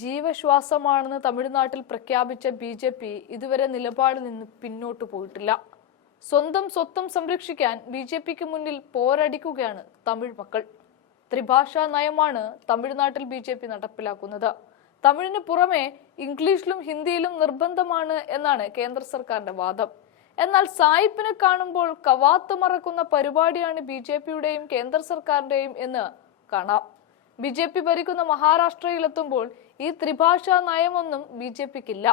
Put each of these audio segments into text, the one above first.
ജീവശ്വാസമാണെന്ന് തമിഴ്നാട്ടിൽ പ്രഖ്യാപിച്ച ബി.ജെ.പി. ഇതുവരെ നിലപാടിൽ നിന്ന് പിന്നോട്ടു പോയിട്ടില്ല. സ്വന്തം സ്വത്വം സംരക്ഷിക്കാൻ ബി.ജെ.പിക്ക് മുന്നിൽ പോരടിക്കുകയാണ് തമിഴ് മക്കൾ. ത്രിഭാഷാ നയമാണ് തമിഴ്നാട്ടിൽ ബി.ജെ.പി. നടപ്പിലാക്കുന്നത്. തമിഴിന് പുറമെ ഇംഗ്ലീഷിലും ഹിന്ദിയിലും നിർബന്ധമാണ് എന്നാണ് കേന്ദ്ര സർക്കാരിന്റെ വാദം. എന്നാൽ സായിപ്പിനെ കാണുമ്പോൾ കവാത്ത് മറക്കുന്ന പരിപാടിയാണ് ബി.ജെ.പിയുടെയും കേന്ദ്ര സർക്കാരിന്റെയും എന്ന് കാണാം. ബി.ജെ.പി. ഭരിക്കുന്ന മഹാരാഷ്ട്രയിലെത്തുമ്പോൾ ഈ ത്രിഭാഷാ നയമൊന്നും ബി.ജെ.പിക്കില്ല.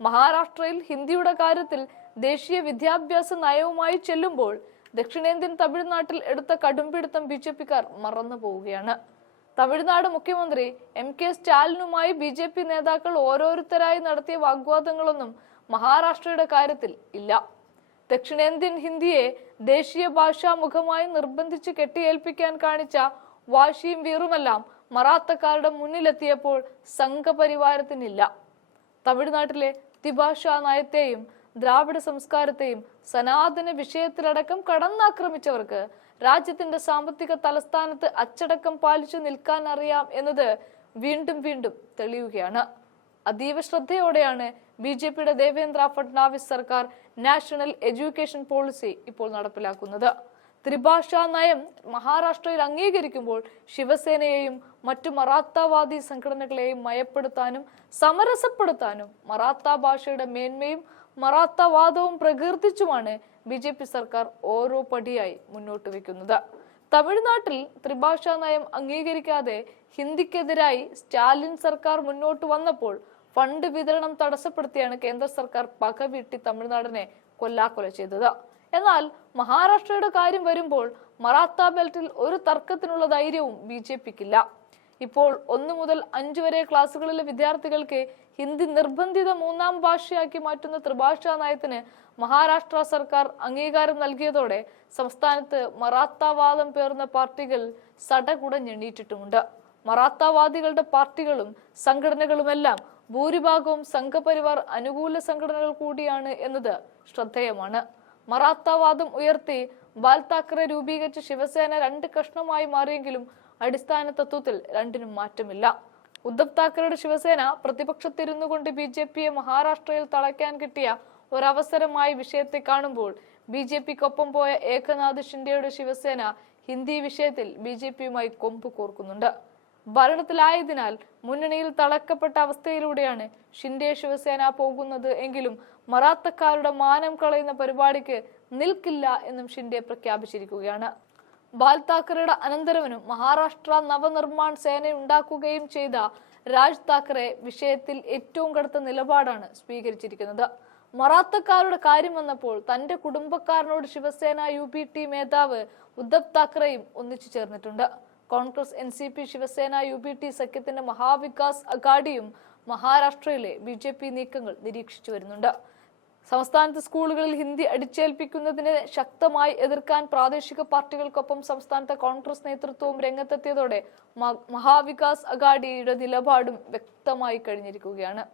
മഹാരാഷ്ട്രയിൽ ഹിന്ദിയുടെ കാര്യത്തിൽ ദേശീയ വിദ്യാഭ്യാസ നയവുമായി ചെല്ലുമ്പോൾ ദക്ഷിണേന്ത്യൻ തമിഴ്നാട്ടിൽ എടുത്ത കടുംപിടുത്തം ബി.ജെ.പിക്കാർ മറന്നു പോവുകയാണ്. തമിഴ്നാട് മുഖ്യമന്ത്രി എം.കെ. സ്റ്റാലിനുമായി ബി.ജെ.പി. നേതാക്കൾ ഓരോരുത്തരായി നടത്തിയ വാഗ്വാദങ്ങളൊന്നും മഹാരാഷ്ട്രയുടെ കാര്യത്തിൽ ഇല്ല. ദക്ഷിണേന്ത്യൻ ഹിന്ദിയെ ദേശീയ ഭാഷാ മുഖമായി നിർബന്ധിച്ച് കെട്ടിയേൽപ്പിക്കാൻ കാണിച്ച വാശിയും വീറുമെല്ലാം മറാത്തക്കാരുടെ മുന്നിലെത്തിയപ്പോൾ സംഘപരിവാരത്തിനില്ല. തമിഴ്നാട്ടിലെ ദ്വിഭാഷാ നയത്തെയും ദ്രാവിഡ സംസ്കാരത്തെയും സനാതന വിഷയത്തിലടക്കം കടന്നാക്രമിച്ചവർക്ക് രാജ്യത്തിന്റെ സാമ്പത്തിക തലസ്ഥാനത്ത് അച്ചടക്കം പാലിച്ചു നിൽക്കാൻ അറിയാം എന്നത് വീണ്ടും വീണ്ടും തെളിയുകയാണ്. അതീവ ശ്രദ്ധയോടെയാണ് ബി.ജെ.പിയുടെ ദേവേന്ദ്ര ഫഡ്നാവിസ് സർക്കാർ നാഷണൽ എഡ്യൂക്കേഷൻ പോളിസി ഇപ്പോൾ നടപ്പിലാക്കുന്നത്. ത്രിഭാഷാ നയം മഹാരാഷ്ട്രയിൽ അംഗീകരിക്കുമ്പോൾ ശിവസേനയെയും മറ്റു മറാത്താവാദി സംഘടനകളെയും മയപ്പെടുത്താനും സമരസപ്പെടുത്താനും മറാത്ത ഭാഷയുടെ മേന്മയും മറാത്താവാദവും പ്രകീർത്തിച്ചുമാണ് ബി.ജെ.പി. സർക്കാർ ഓരോ പടിയായി മുന്നോട്ട് വയ്ക്കുന്നത്. തമിഴ്നാട്ടിൽ ത്രിഭാഷാ നയം അംഗീകരിക്കാതെ ഹിന്ദിക്കെതിരായി സ്റ്റാലിൻ സർക്കാർ മുന്നോട്ട് വന്നപ്പോൾ ഫണ്ട് വിതരണം തടസ്സപ്പെടുത്തിയാണ് കേന്ദ്ര സർക്കാർ പകവീട്ടി തമിഴ്നാടിനെ കൊല്ലാക്കൊല ചെയ്തത്. എന്നാൽ മഹാരാഷ്ട്രയുടെ കാര്യം വരുമ്പോൾ മറാത്ത ബെൽറ്റിൽ ഒരു തർക്കത്തിനുള്ള ധൈര്യവും ബി.ജെ.പിക്കില്ല. ഇപ്പോൾ 1 മുതൽ 5 വരെ ക്ലാസുകളിലെ വിദ്യാർത്ഥികൾക്ക് ഹിന്ദി നിർബന്ധിത 3ാം ഭാഷയാക്കി മാറ്റുന്ന ത്രിഭാഷാ നയത്തിന് മഹാരാഷ്ട്ര സർക്കാർ അംഗീകാരം നൽകിയതോടെ സംസ്ഥാനത്ത് മറാത്താവാദം പേർന്ന പാർട്ടികൾ സടകുടഞ്ഞെണീറ്റിട്ടുമുണ്ട്. മറാത്താവാദികളുടെ പാർട്ടികളും സംഘടനകളുമെല്ലാം ഭൂരിഭാഗവും സംഘപരിവാർ അനുകൂല സംഘടനകൾ കൂടിയാണ് എന്നത് ശ്രദ്ധേയമാണ്. മറാത്താവാദം ഉയർത്തി ബാൽ താക്കറെ രൂപീകരിച്ച ശിവസേന 2 കഷ്ണമായി മാറിയെങ്കിലും അടിസ്ഥാന തത്വത്തിൽ രണ്ടിനും മാറ്റമില്ല. ഉദ്ധവ് താക്കറയുടെ ശിവസേന പ്രതിപക്ഷത്തിരുന്നുകൊണ്ട് ബി.ജെ.പിയെ മഹാരാഷ്ട്രയിൽ തളയ്ക്കാൻ കിട്ടിയ ഒരവസരമായി വിഷയത്തെ കാണുമ്പോൾ ബി.ജെ.പിക്കൊപ്പം പോയ ഏകനാഥ് ഷിൻഡെയുടെ ശിവസേന ഹിന്ദി വിഷയത്തിൽ ബി.ജെ.പിയുമായി കൊമ്പ് കോർക്കുന്നുണ്ട്. ഭരണത്തിലായതിനാൽ മുന്നണിയിൽ തളക്കപ്പെട്ട അവസ്ഥയിലൂടെയാണ് ഷിൻഡെ ശിവസേന പോകുന്നത് എങ്കിലും മറാത്തക്കാരുടെ മാനം കളയുന്ന പരിപാടിക്ക് നിൽക്കില്ല എന്നും ഷിൻഡെ പ്രഖ്യാപിച്ചിരിക്കുകയാണ്. ബാൽ താക്കറയുടെ അനന്തരവനും മഹാരാഷ്ട്ര നവനിർമ്മാൺ സേന ഉണ്ടാക്കുകയും ചെയ്ത രാജ് താക്കറെ വിഷയത്തിൽ ഏറ്റവും കടുത്ത നിലപാടാണ് സ്വീകരിച്ചിരിക്കുന്നത്. മറാത്തക്കാരുടെ കാര്യം വന്നപ്പോൾ തന്റെ കുടുംബക്കാരനോട് ശിവസേന UBT മേധാവ് ഉദ്ധവ് താക്കറെയും ഒന്നിച്ചു ചേർന്നിട്ടുണ്ട്. കോൺഗ്രസ് NCP ശിവസേന UBT സഖ്യത്തിന്റെ മഹാവികാസ് അഘാഡിയും മഹാരാഷ്ട്രയിലെ ബി.ജെ.പി. നീക്കങ്ങൾ നിരീക്ഷിച്ചു വരുന്നുണ്ട്. സംസ്ഥാനത്ത് സ്കൂളുകളിൽ ഹിന്ദി അടിച്ചേൽപ്പിക്കുന്നതിനെ ശക്തമായി എതിർക്കാൻ പ്രാദേശിക പാർട്ടികൾക്കൊപ്പം സംസ്ഥാനത്തെ കോൺഗ്രസ് നേതൃത്വവും രംഗത്തെത്തിയതോടെ മഹാവികാസ് അഘാഡിയുടെ നിലപാടും വ്യക്തമായി കഴിഞ്ഞിരിക്കുകയാണ്.